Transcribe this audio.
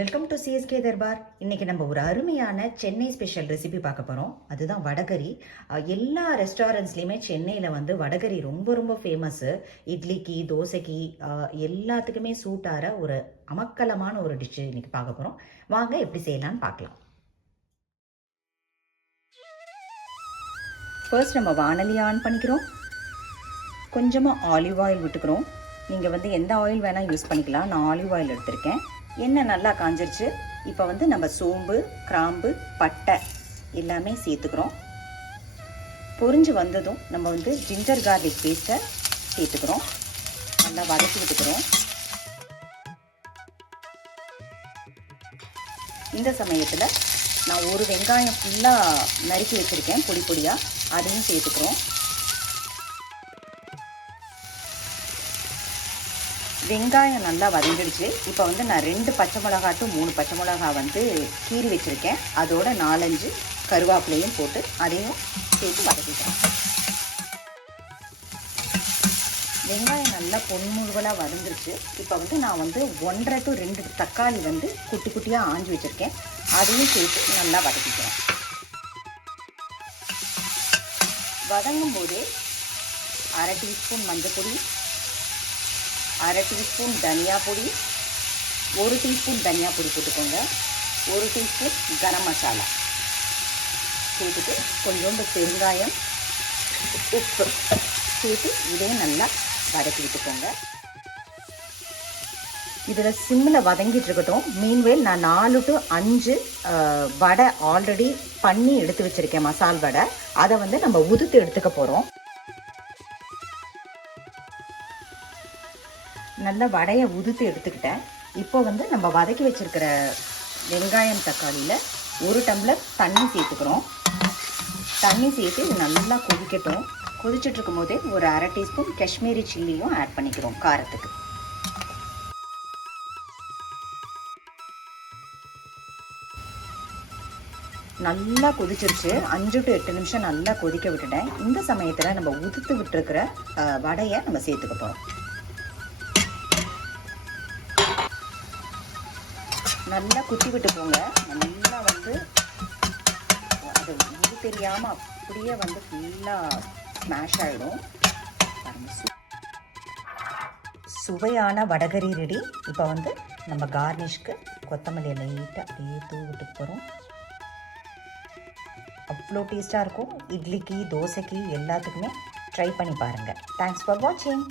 Welcome to CSK Darbar. இன்னைக்கு நம்ம ஒரு அருமையான சென்னை ஸ்பெஷல் ரெசிபி பார்க்க போகிறோம். அதுதான் வடகரி. எல்லா ரெஸ்டாரண்ட்ஸ்லையுமே சென்னையில் வந்து வடகரி ரொம்ப ரொம்ப ஃபேமஸ்ஸு. இட்லிக்கு, தோசைக்கு எல்லாத்துக்குமே சூட்டார ஒரு அமக்கலமான ஒரு டிஷ்ஷு இன்னைக்கு பார்க்க போகிறோம். வாங்க எப்படி செய்யலான்னு பார்க்கலாம். ஃபர்ஸ்ட் நம்ம வானலி ஆன் பண்ணிக்கிறோம். கொஞ்சமாக ஆலிவ் ஆயில் விட்டுக்கிறோம். நீங்கள் வந்து எந்த ஆயில் வேணால் யூஸ் பண்ணிக்கலாம். நான் ஆலிவ் ஆயில் எடுத்திருக்கேன். எண்ணெய் நல்லா காஞ்சிருச்சு. இப்போ வந்து நம்ம சோம்பு, கிராம்பு, பட்டை எல்லாமே சேர்த்துக்கிறோம். பொரிஞ்சு வந்ததும் நம்ம வந்து ஜிஞ்சர் கார்லிக் பேஸ்ட்டை சேர்த்துக்கிறோம். நல்லா வதக்கி விட்டுக்கிறோம். இந்த சமயத்தில் நான் ஒரு வெங்காயம் ஃபுல்லாக நறுக்கி வச்சுருக்கேன் பொடி பொடியாக, அதையும் சேர்த்துக்கிறோம். வெங்காயம் நல்லா வதங்கிடுச்சு. இப்போ வந்து நான் 2 பச்சை மிளகா டு 3 பச்சை மிளகா வந்து கீறி வச்சுருக்கேன். அதோட 4-5 கருவேப்பிலையும் போட்டு அதையும் சேர்த்து வதக்கிக்கிறேன். வெங்காயம் நல்லா பொன்முழுவலாக வதங்கிருச்சு. இப்போ வந்து நான் வந்து 1.5 to 2 தக்காளி வந்து குட்டி குட்டியாக ஆஞ்சி வச்சுருக்கேன். அதையும் சேர்த்து நல்லா வதக்கிக்கிறேன். வதங்கும் போதே 1/2 டீஸ்பூன் மஞ்சள் பொடி, 1/2 டீஸ்பூன் தனியா பொடி, 1 டீஸ்பூன் தனியா பொடி போட்டுக்கோங்க, 1 டீஸ்பூன் கரம் மசாலா சேர்த்துட்டு கொஞ்சோண்டு பெருங்காயம், உப்பு சேர்த்து இதையும் நல்லா வதக்கி விட்டுக்கோங்க. இதில் சிம்மில் வதங்கிட்டு இருக்கட்டும். மீன்வேல் நான் 4 to 5 வடை ஆல்ரெடி பண்ணி எடுத்து வச்சுருக்கேன், மசால் வடை. அதை வந்து நம்ம உதுத்து எடுத்துக்க போகிறோம். நல்லா வடையை உதுத்து எடுத்துக்கிட்டேன். இப்போ வந்து நம்ம வதக்கி வச்சுருக்கிற வெங்காயம் தக்காளியில் 1 டம்ளர் தண்ணி சேர்த்துக்கிறோம். தண்ணி சேர்த்து இது நல்லா கொதிக்கட்டும். கொதிச்சுட்ருக்கும் போதே ஒரு 1/2 டீஸ்பூன் காஷ்மீரி சில்லியும் ஆட் பண்ணிக்கிறோம் காரத்துக்கு. நல்லா கொதிச்சிருச்சு. 5 to 8 நிமிஷம் நல்லா கொதிக்க விட்டுட்டேன். இந்த சமயத்தில் நம்ம உதுத்து விட்டுருக்கிற வடையை நம்ம சேர்த்துக்க போகிறோம். நல்லா குத்தி விட்டு போங்க. நல்லா வந்து அது இது தெரியாமல் அப்படியே வந்து ஃபுல்லாக ஸ்மாஷ் ஆகிடும். சுவையான வடகரி ரெடி. இப்போ வந்து நம்ம கார்னிஷ்க்கு கொத்தமல்லி லைட்டாக அப்படியே தூவிட்டு போகிறோம். அவ்வளோ டேஸ்ட்டாக இருக்கும். இட்லிக்கு, தோசைக்கு எல்லாத்துக்குமே ட்ரை பண்ணி பாருங்கள். தேங்க்ஸ் ஃபார் வாட்சிங்.